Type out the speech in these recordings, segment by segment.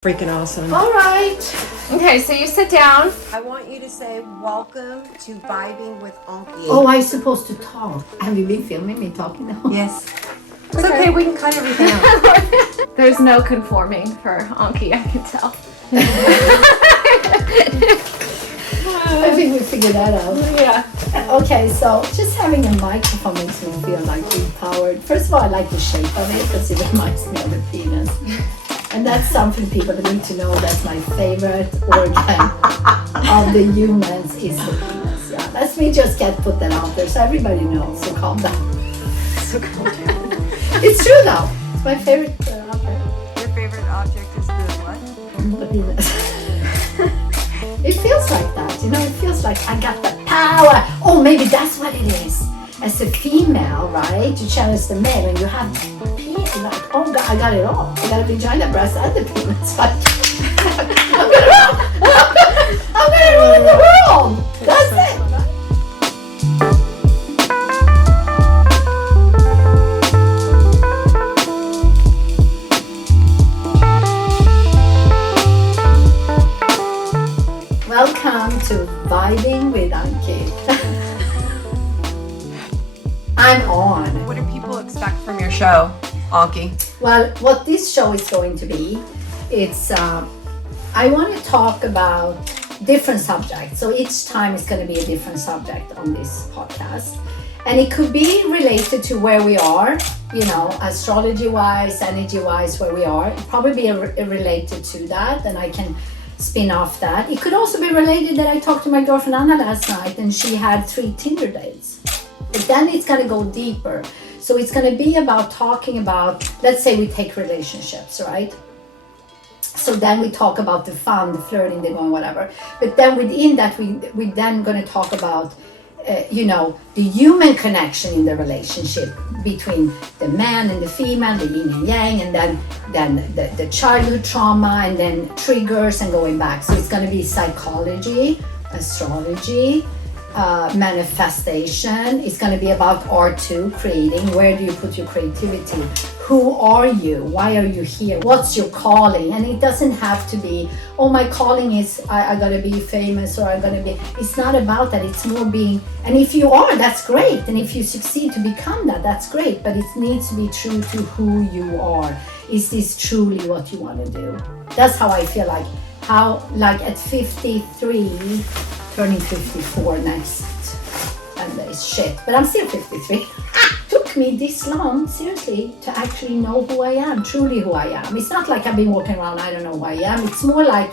Freaking awesome. All right. Okay, so you sit down. I want you to say, welcome to Vibing with Anki. Oh, I'm supposed to talk. Have you been filming me talking now? Yes. It's okay, we can cut everything out. There's no conforming for Anki, I can tell. I think we figured that out. Yeah. Okay, so just having a microphone makes me feel like empowered. First of all, I like the shape of it because it reminds me of a penis. And that's something people need to know. That's my favorite organ of the humans is the penis. Yeah, let me just put that out there so everybody knows. So calm down. So calm down. It's true though. It's my favorite object. Your favorite object is the what? The penis. It feels like that, you know. It feels like I got the power. Oh, maybe that's what it is. As a female, right? You challenge the male, and you have penis. Like, oh God, I got it all. I got a vagina, breast, and the penis. Like, I'm gonna rule the world. That's it. Welcome to Vibing with Anki. I'm on. What do people expect from your show, Anki? Well, what this show is going to be, it's I want to talk about different subjects. So each time it's going to be a different subject on this podcast. And it could be related to where we are, you know, astrology-wise, energy-wise, where we are. It probably be related to that, and I can spin off that. It could also be related that I talked to my girlfriend Anna last night and she had 3 Tinder dates. But then it's going to go deeper. So it's going to be about talking about, let's say we take relationships, right? So then we talk about the fun, the flirting, the going, whatever. But then within that, we then going to talk about, you know, the human connection in the relationship between the man and the female, the yin and yang, and then the childhood trauma, and then triggers and going back. So it's going to be psychology, astrology, manifestation. It's going to be about art too, creating. Where do you put your creativity? Who are you? Why are you here? What's your calling? And it doesn't have to be, oh, my calling is I gotta be famous, or I'm gonna be. It's not about that. It's more being. And if you are, that's great. And if you succeed to become that, that's great. But it needs to be true to who you are. Is this truly what you want to do? That's how I feel like. How, like at 53, turning 54 next 10 days. Shit, but I'm still 53. Took me this long, seriously, to actually know who I am, truly who I am. It's not like I've been walking around, I don't know who I am. It's more like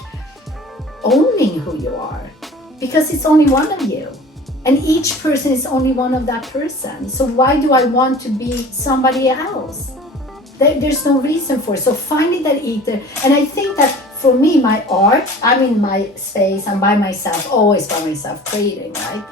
owning who you are, because it's only one of you. And each person is only one of that person. So why do I want to be somebody else? There's no reason for it. So finding that ether. And I think that for me, my art, I'm in my space, I'm by myself, always by myself, creating, right?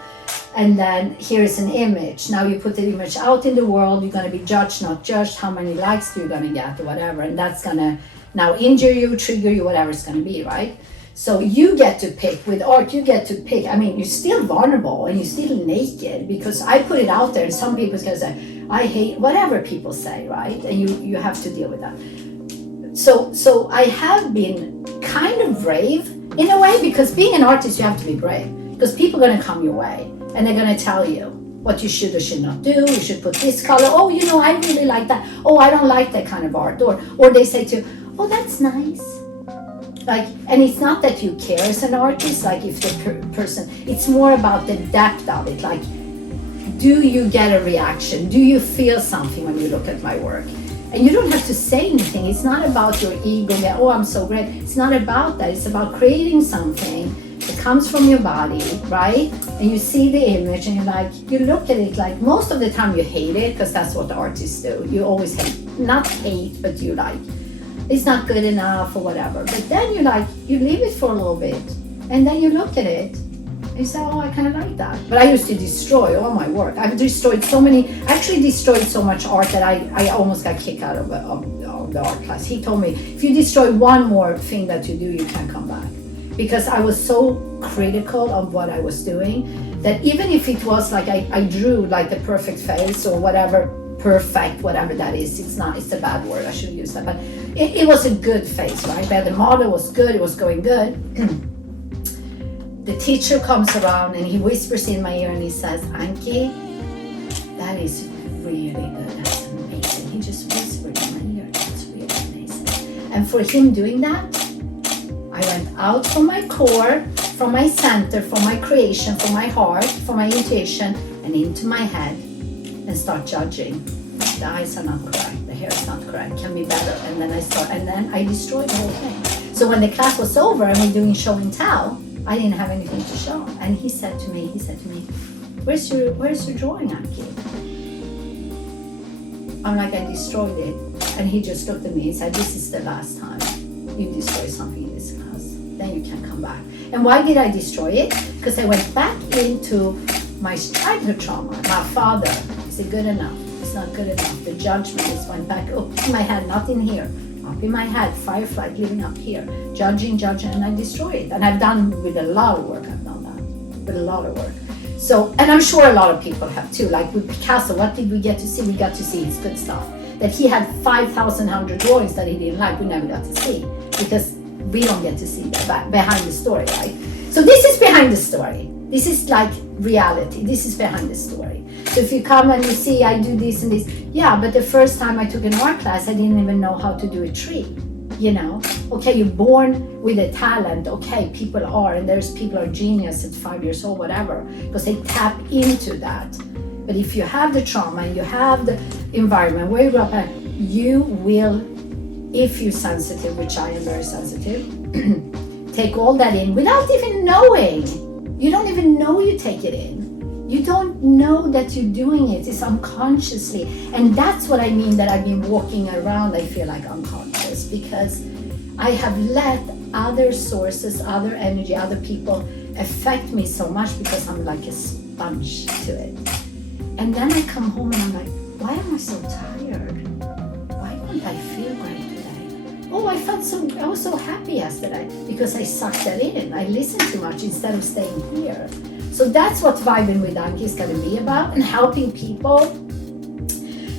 And then here's an image. Now you put the image out in the world, you're going to be judged, not judged. How many likes you're going to get or whatever. And that's going to now injure you, trigger you, whatever it's going to be, right? So you get to pick. With art, you get to pick. I mean, you're still vulnerable and you're still naked, because I put it out there and some people's going to say, I hate whatever people say, right? And you have to deal with that. So I have been kind of brave in a way, because being an artist, you have to be brave, because people are going to come your way. And they're going to tell you what you should or should not do. You should put this color. Oh, you know, I really like that. Oh, I don't like that kind of art. Or they say to you, oh, that's nice. Like, and it's not that you care as an artist, like if the person, it's more about the depth of it. Like, do you get a reaction? Do you feel something when you look at my work? And you don't have to say anything. It's not about your ego that, oh, I'm so great. It's not about that. It's about creating something. It comes from your body, right? And you see the image and you're like, you look at it like, most of the time you hate it, because that's what the artists do. You always hate, not hate, but you like, it's not good enough or whatever. But then you like, you leave it for a little bit and then you look at it and you say, oh, I kind of like that. But I used to destroy all my work. I've destroyed so many, actually destroyed so much art that I almost got kicked out of the art class. He told me, if you destroy one more thing that you do, you can't come back. Because I was so critical of what I was doing that even if it was like I drew like the perfect face or whatever perfect, whatever that is. It's not, it's a bad word, I shouldn't use that, but it was a good phase, right? Where the model was good, it was going good. The teacher comes around and he whispers in my ear and he says, Anki, that is really good, that's amazing. He just whispered in my ear, that's really amazing. And for him doing that, I went out from my core, from my center, from my creation, from my heart, from my intuition, and into my head, and start judging. The eyes are not correct, the hair is not correct, can be better. And then I destroyed the whole thing. So when the class was over and we're doing show and tell, I didn't have anything to show. And he said to me, where's your drawing, Anki? I'm like, I destroyed it. And he just looked at me and said, this is the last time you destroy something in this class. Then you can come back. And why did I destroy it? Because I went back into my childhood trauma. My father, is it good enough? It's not good enough. The judgment just went back up in my head, not in here. Up in my head, firefly living up here. Judging, and I destroy it. And I've done with a lot of work, I've done that. With a lot of work. So, and I'm sure a lot of people have too. Like with Picasso, what did we get to see? We got to see his good stuff. That he had 5,100 drawings that he didn't like, we never got to see. Because we don't get to see that behind the story, right? So this is behind the story. This is like reality. This is behind the story. So if you come and you see I do this and this, yeah, but the first time I took an art class, I didn't even know how to do a tree, you know? Okay, you're born with a talent. Okay, people are, and there's people are genius at 5 years old, whatever, because they tap into that. But if you have the trauma and you have the environment where you grew up at, you will, if you're sensitive, which I am very sensitive, take all that in without even knowing. You don't even know you take it in. You don't know that you're doing it. It's unconsciously. And that's what I mean that I've been walking around, I feel like unconscious, because I have let other sources, other energy, other people affect me so much because I'm like a sponge to it. And then I come home and I'm like, why am I so tired? Why don't I feel great today? Oh, I was so happy yesterday because I sucked that in. I listened too much instead of staying here. So that's what Vibing with Anki is going to be about, and helping people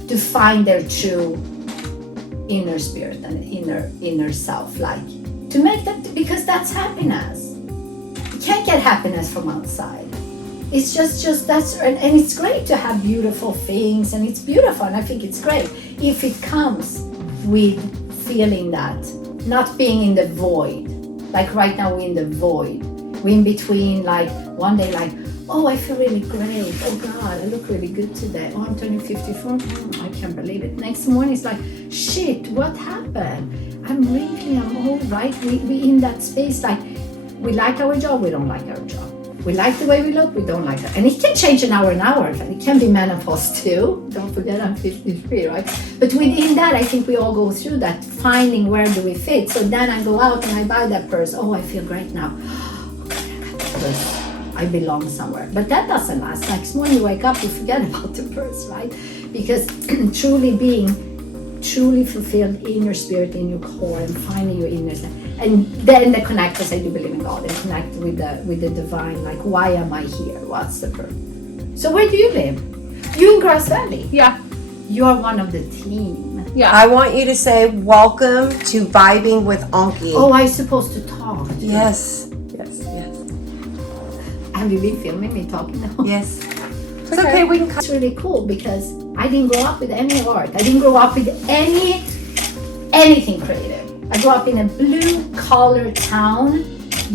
to find their true inner spirit and inner self, like to make that, because that's happiness. You can't get happiness from outside. It's just that's, and it's great to have beautiful things, and it's beautiful, and I think it's great if it comes with feeling that, not being in the void. Like right now we're in the void. We're in between, like one day like, oh, I feel really great. Oh God, I look really good today. Oh, I'm turning 54. I can't believe it. Next morning it's like, shit, what happened? I'm all right. We in that space, like we like our job, we don't like our job. We like the way we look, we don't like it. And it can change an hour. It can be menopause too. Don't forget I'm 53, right? But within that, I think we all go through that, finding where do we fit. So then I go out and I buy that purse. Oh, I feel great now. Oh, God, I got the purse. I belong somewhere. But that doesn't last. Next morning you wake up, you forget about the purse, right? Because truly being truly fulfilled in your spirit, in your core, and finding your inner self. And then the connect, because I do believe in God, and connect with the divine, like, why am I here? What's the purpose? So where do you live? You in Grass Valley? Yeah. You are one of the team. Yeah. I want you to say welcome to Vibing with Anki. Oh, I'm supposed to talk. Yes. Have you been filming me talking now? Yes. It's okay, we can cut. It's really cool because I didn't grow up with any art. I didn't grow up with anything creative. I grew up in a blue-collar town.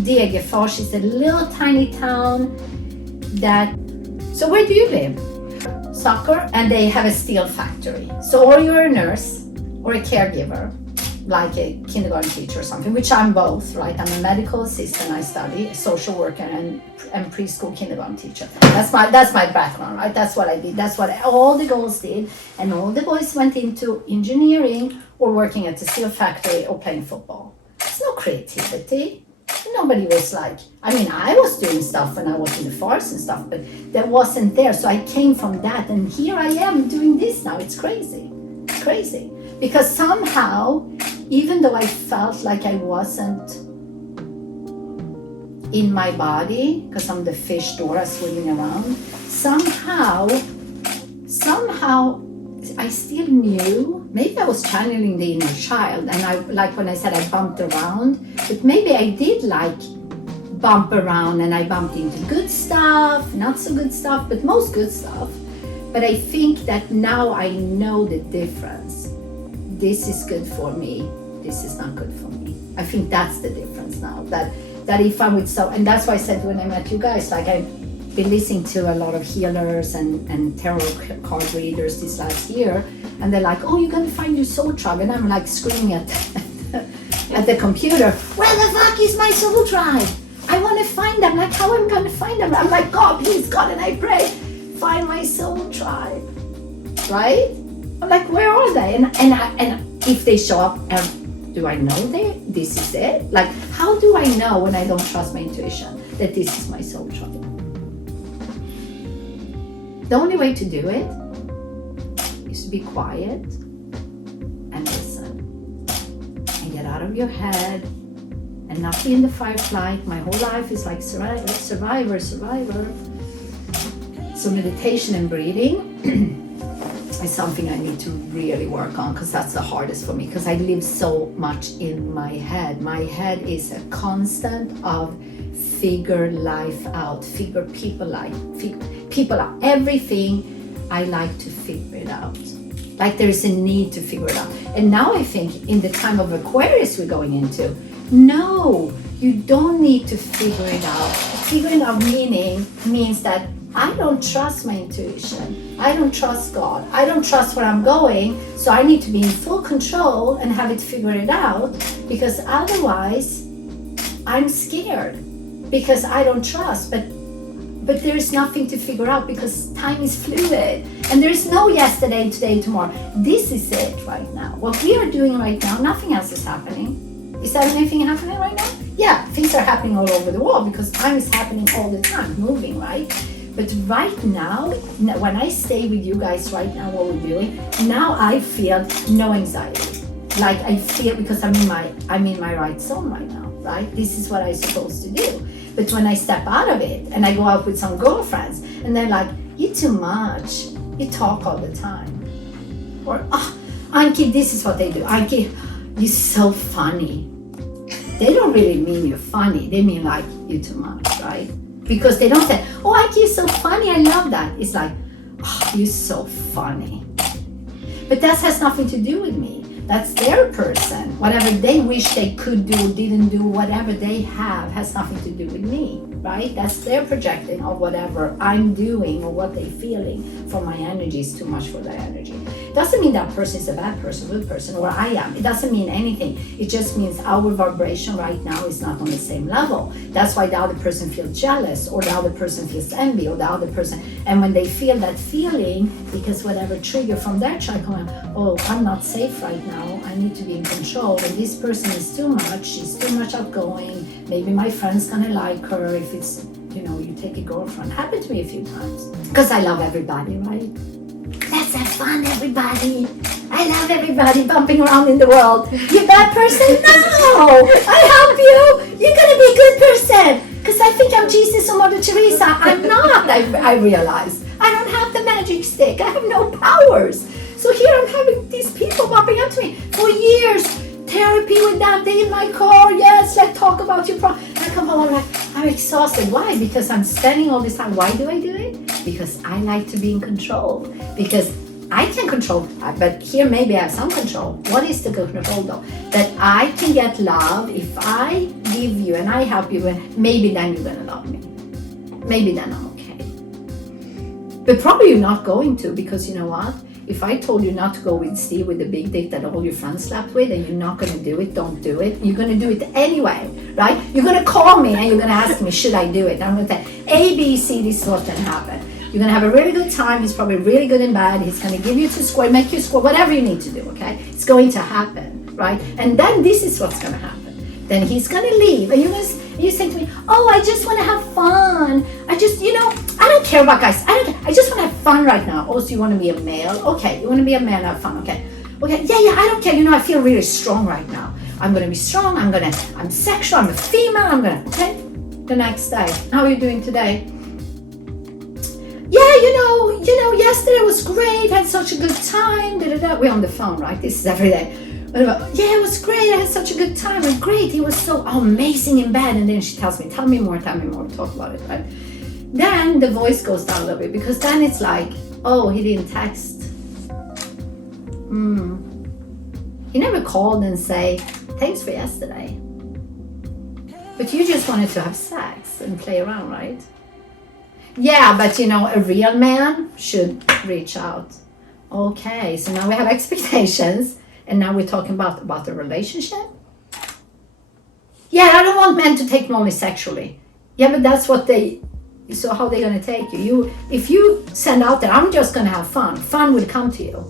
Degerfors is a little tiny town that... So where do you live? Soccer, and they have a steel factory. So or you're a nurse or a caregiver, like a kindergarten teacher or something, which I'm both, right? I'm a medical assistant, I study, social worker and preschool kindergarten teacher. That's my background, right? That's what I did. That's what all the girls did. And all the boys went into engineering or working at the steel factory or playing football. There's no creativity. Nobody was like, I mean, I was doing stuff when I was in the forest and stuff, but that wasn't there. So I came from that, and here I am doing this now. It's crazy. It's crazy. Because somehow, even though I felt like I wasn't in my body, because I'm the fish Dora swimming around, somehow I still knew, maybe I was channeling the inner child, and I, like when I said I bumped around, but maybe I did like bump around, and I bumped into good stuff, not so good stuff, but most good stuff. But I think that now I know the difference. This is good for me, this is not good for me. I think that's the difference now, that if I'm with and that's why I said when I met you guys, like I've been listening to a lot of healers and tarot card readers this last year, and they're like, oh, you're gonna find your soul tribe, and I'm like screaming at the computer, where the fuck is my soul tribe? I want to find them. Like, how am I gonna find them? I'm like, God, please, God, and I pray, find my soul tribe, right? I'm like, where are they? And if they show up, do I know this is it? Like, how do I know when I don't trust my intuition that this is my soul tribe? The only way to do it is to be quiet and listen and get out of your head and not be in the fight flight. My whole life is like survivor. So meditation and breathing is something I need to really work on, because that's the hardest for me, because I live so much in my head. My head is a constant of figure life out, figure people out. Everything I like to figure it out. Like there is a need to figure it out. And now I think in the time of Aquarius we're going into, no, you don't need to figure it out. Figuring out means that I don't trust my intuition. I don't trust God. I don't trust where I'm going. So I need to be in full control and have it figured it out, because otherwise I'm scared because I don't trust. But there is nothing to figure out, because time is fluid and there is no yesterday, today, tomorrow. This is it right now. What we are doing right now, nothing else is happening. Is there anything happening right now? Yeah, things are happening all over the world because time is happening all the time, moving, right? But right now, when I stay with you guys right now, what we're doing, now I feel no anxiety. Like I feel, because I'm in my right zone right now, right? This is what I'm supposed to do. But when I step out of it and I go out with some girlfriends and they're like, you're too much, you talk all the time. Or, Anki, this is what they do. Anki, you're so funny. They don't really mean you're funny. They mean like you're too much, right? Because they don't say, oh, Anki, you're so funny. I love that. It's like, oh, you're so funny. But that has nothing to do with me. That's their person. Whatever they wish they could do, didn't do, whatever they have has nothing to do with me, right? That's their projecting of whatever I'm doing or what they're feeling from my energy is too much for their energy. Doesn't mean that person is a bad person, good person, or I am. It doesn't mean anything. It just means our vibration right now is not on the same level. That's why the other person feels jealous, or the other person feels envy, or the other person. And when they feel that feeling, because whatever trigger from their child going, oh, I'm not safe right now. I need to be in control. And this person is too much. She's too much outgoing. Maybe my friend's gonna like her if it's, you take a girlfriend. Happened to me a few times. Because I love everybody, right? Let's have fun, everybody. I love everybody bumping around in the world. You bad person? No! I help you. You're gonna be a good person. Because I think I'm Jesus or Mother Teresa. I'm not, I realize. I don't have the magic stick. I have no powers. So here I'm having these people bumping up to me for years. Therapy with them, they in my car. Yes, let's talk about your problem. I come home, I'm exhausted. Why? Because I'm spending all this time. Why do I do it? Because I like to be in control. Because I can control, but here maybe I have some control. What is the control though? That I can get love if I give you and I help you, and maybe then you're gonna love me. Maybe then I'm okay. But probably you're not going to, because you know what? If I told you not to go with Steve with the big dick that all your friends slept with, and you're not going to do it, don't do it. You're going to do it anyway, right? You're going to call me and you're going to ask me, should I do it? And I'm going to say, A, B, C, this is what's going to happen. You're going to have a really good time. He's probably really good in bed. He's going to give you to score, make you score, whatever you need to do, okay? It's going to happen, right? And then this is what's going to happen. Then he's going to leave, and you say to me, oh, I just want to have fun. I just, I don't care about guys. I just want to have fun right now. Oh, so you want to be a male? Okay, you want to be a man, have fun, okay. Okay, yeah, I don't care. I feel really strong right now. I'm going to be strong. I'm sexual. I'm a female. Okay. The next day, how are you doing today? Yeah, yesterday was great, had such a good time. We're on the phone, right? This is every day. Yeah, it was great, I had such a good time. And great, he was so amazing in bed. And then she tells me, tell me more, talk about it, right? Then the voice goes down a little bit, because then it's like, oh, he didn't text. He never called and say, thanks for yesterday. But you just wanted to have sex and play around, right? Yeah, but a real man should reach out. Okay, so now we have expectations, and now we're talking about the relationship? Yeah, I don't want men to take me only sexually. Yeah, but that's what so how are they gonna take you? If you send out there, I'm just gonna have fun will come to you.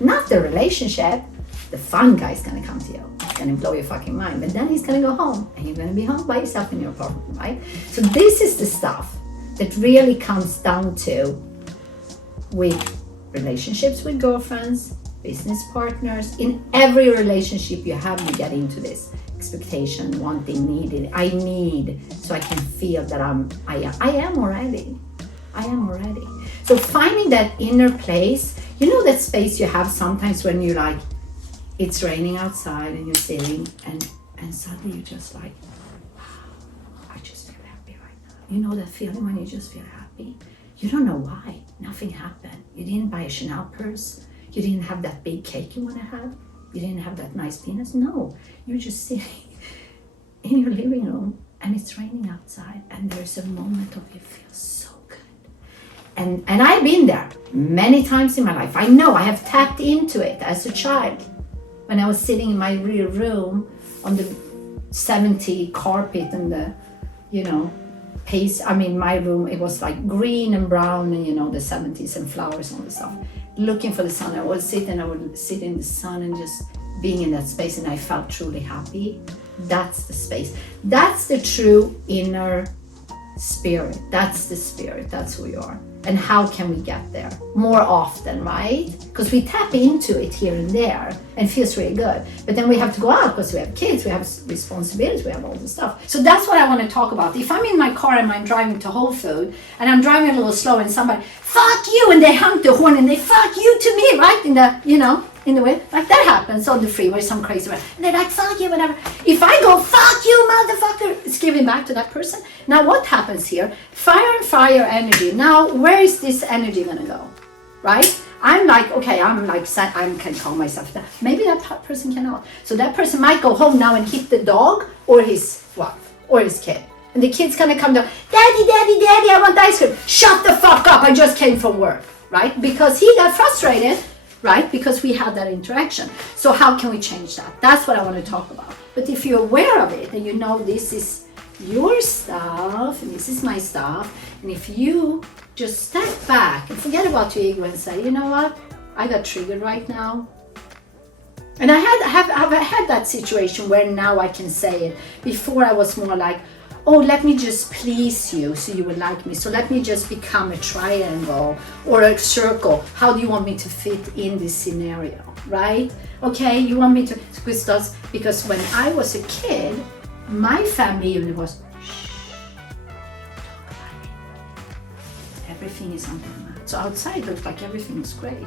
Not the relationship. The fun guy's gonna come to you. It's gonna blow your fucking mind. But then he's gonna go home, and you're gonna be home by yourself in your apartment, right? So this is the stuff that really comes down to with relationships with girlfriends, business partners. In every relationship you have, you get into this expectation, wanting, needed. I need, so I can feel that I am already. So finding that inner place, that space you have sometimes when you're like, it's raining outside and you're sitting and suddenly you're just like, wow, I just feel happy right now. That feeling when you just feel happy? You don't know why. Nothing happened. You didn't buy a Chanel purse. You didn't have that big cake you want to have. You didn't have that nice peanuts. No, you're just sitting in your living room and it's raining outside and there's a moment of you feel so good. And I've been there many times in my life. I know I have tapped into it as a child. When I was sitting in my rear room on the 70 carpet and the, my room, it was like green and brown and, the 70s and flowers and all this stuff. Looking for the sun, I would sit in the sun and just being in that space, and I felt truly happy. That's the space. That's the true inner spirit. That's the spirit. That's who you are. And how can we get there more often, right? Because we tap into it here and there and it feels really good. But then we have to go out because we have kids, we have responsibilities, we have all this stuff. So that's what I want to talk about. If I'm in my car and I'm driving to Whole Foods and I'm driving a little slow and somebody, fuck you, and they honk the horn and they fuck you to me, right? In the way, like that happens on the freeway, some crazy way. And they're like, fuck you, whatever. If I go, fuck you, motherfucker, it's giving back to that person. Now what happens here? Fire and fire energy. Now, where is this energy gonna go, right? I'm like, okay, I can call myself that. Maybe that person cannot. So that person might go home now and hit the dog or his wife or his kid. And the kid's gonna come down, daddy, I want ice cream. Shut the fuck up, I just came from work, right? Because he got frustrated, right? Because we had that interaction. So how can we change that? That's what I want to talk about. But if you're aware of it and you know this is your stuff and this is my stuff, and if you just step back and forget about your ego and say, you know what, I got triggered right now. And I have had that situation where now I can say it. Before I was more like, oh, let me just please you so you would like me. So let me just become a triangle or a circle. How do you want me to fit in this scenario, right? Okay, you want me to, because when I was a kid, my family unit was, shh, don't talk about it. Everything is under the mat. So outside it looked like everything was great.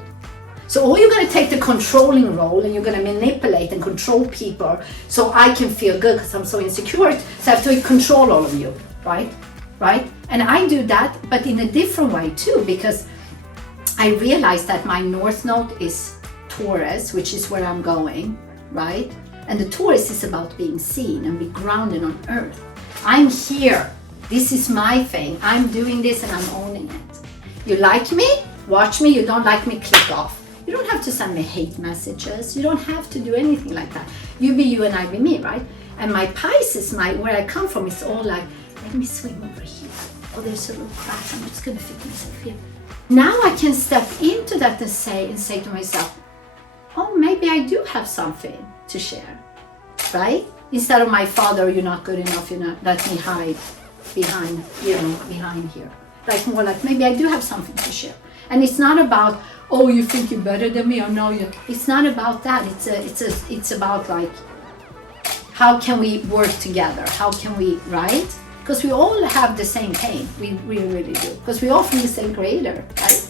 So all you're going to take the controlling role and you're going to manipulate and control people so I can feel good because I'm so insecure. So I have to control all of you, right? And I do that, but in a different way too, because I realized that my north node is Taurus, which is where I'm going, right? And the Taurus is about being seen and be grounded on earth. I'm here. This is my thing. I'm doing this and I'm owning it. You like me? Watch me. You don't like me? Click off. You don't have to send me hate messages. You don't have to do anything like that. You be you and I be me, right? And my Pisces, where I come from, is all like, let me swing over here. Oh, there's a little crack. I'm just going to fit myself here. Now I can step into that and say to myself, oh, maybe I do have something to share, right? Instead of my father, you're not good enough, let me hide behind here. Like more like, maybe I do have something to share. And it's not about, oh, you think you're better than me, or no, it's not about that. It's about like, how can we work together? How can we, right? Because we all have the same pain. We really do. Because we're all from the same creator, right?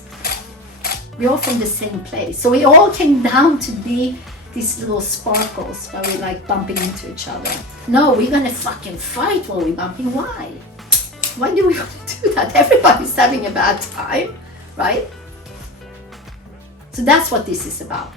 We're all from the same place. So we all came down to be these little sparkles where we like bumping into each other. No, we're gonna fucking fight while we're bumping. Why? Why do we want to do that? Everybody's having a bad time, right? So that's what this is about.